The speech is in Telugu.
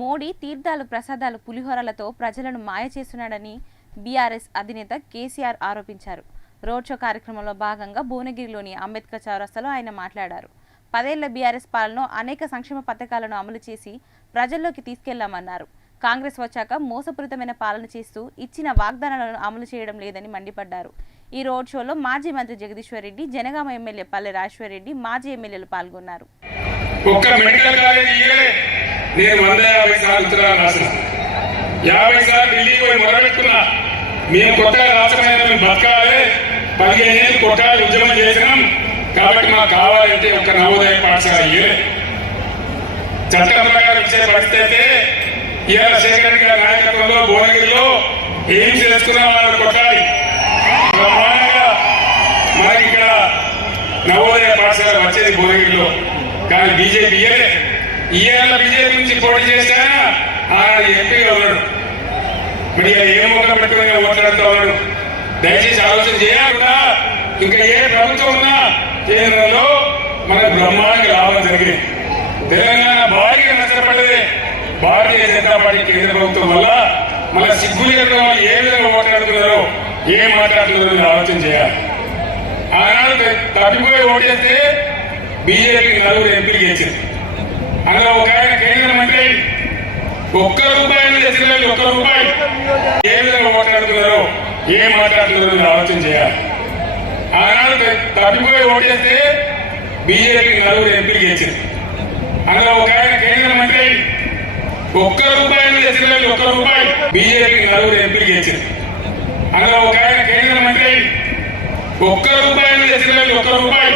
మోడీ తీర్థాలు ప్రసాదాలు పులిహోరలతో ప్రజలను మాయ చేస్తున్నాడని బీఆర్ఎస్ అధినేత కేసీఆర్ ఆరోపించారు. రోడ్ షో కార్యక్రమంలో భాగంగా భువనగిరిలోని అంబేద్కర్ చౌరస్తాలో ఆయన మాట్లాడారు. 10 ఏళ్ల బీఆర్ఎస్ పాలనలో అనేక సంక్షేమ పథకాలను అమలు చేసి ప్రజల్లోకి తీసుకెళ్లామన్నారు. కాంగ్రెస్ వచ్చాక మోసపూరితమైన పాలన చేస్తూ ఇచ్చిన వాగ్దానాలను అమలు చేయడం లేదని మండిపడ్డారు. ఈ రోడ్ షోలో మాజీ మంత్రి జగదీశ్వర్ రెడ్డి, జనగామ ఎమ్మెల్యే పల్లె రాజేశ్వర్ రెడ్డి, మాజీ ఎమ్మెల్యేలు పాల్గొన్నారు. నేను 150 సార్లు ఉత్తరాలు రాసిన, 50 సార్లు ఢిల్లీ పోయి మొదలుపెట్టుకున్నా. మేము కొత్తగా రాష్ట్రమైన బతకాలి, 15 ఏళ్ళు కొట్టాలి ఉద్యమం చేసినాం కాబట్టి మాకు కావాలంటే ఒక నవోదయ పాఠశాల ఇయ్యలే. చట్టం ప్రకారం ఇచ్చే పరిస్థితి అయితే ఇవాళ శేఖర్ గారి నాయకత్వంలో భువనగిరిలో ఏం చేసుకున్నాం వాళ్ళని కొట్టాలి. బ్రహ్మాండంగా మనకి ఇక్కడ నవోదయ పాఠశాల వచ్చేది భువనగిరిలో, కానీ బీజేపీ ఇయ్యలే. ఈయన బీజేపీ నుంచి పోటీ చేసినా ఆయన ఎంపీగా ఉన్నాడు. మరి ఏ ముఖం పెట్టుకుని ఓట్లాడుతూ ఉన్నాడు. దయచేసి ఆలోచన చేయాలన్నా ఇంకా ఏ ప్రభుత్వం ఉన్నా కేంద్రంలో మనకు బ్రహ్మాండంగా లాభం జరిగింది. తెలంగాణ భారీగా నష్టపడ్డదే భారతీయ జనతా పార్టీ కేంద్ర ప్రభుత్వం వల్ల. మన సిగ్గులేని వాళ్ళు ఏ విధంగా ఓట్లాడుతున్నారో, ఏం మాట్లాడుతున్నారో ఆలోచన చేయాలి. ఆనాడు తప్పిపోయి ఓటేస్తే బీజేపీకి 4 ఎంపీలు గెలిచింది. అందులో ఒక ఆయన కేంద్ర మంత్రి ₹1 చేసిన ₹1 ఏ విధంగా ఓట్లాడుతున్నారో, ఏం మాట్లాడుతున్నారో ఆలోచన చేయాలి. ఆనాడు తప్పిపోయి ఓటేస్తే బీజేపీకి 4 ఎంపీలు గెలిచింది. అందులో ఒక ఆయన కేంద్ర మంత్రి ₹1 చేసిన ₹1 బీజేపీకి 4 ఎంపీలు గెలిచింది. అందులో ఒక ఆయన కేంద్ర మంత్రి ₹1 చేసిన ₹1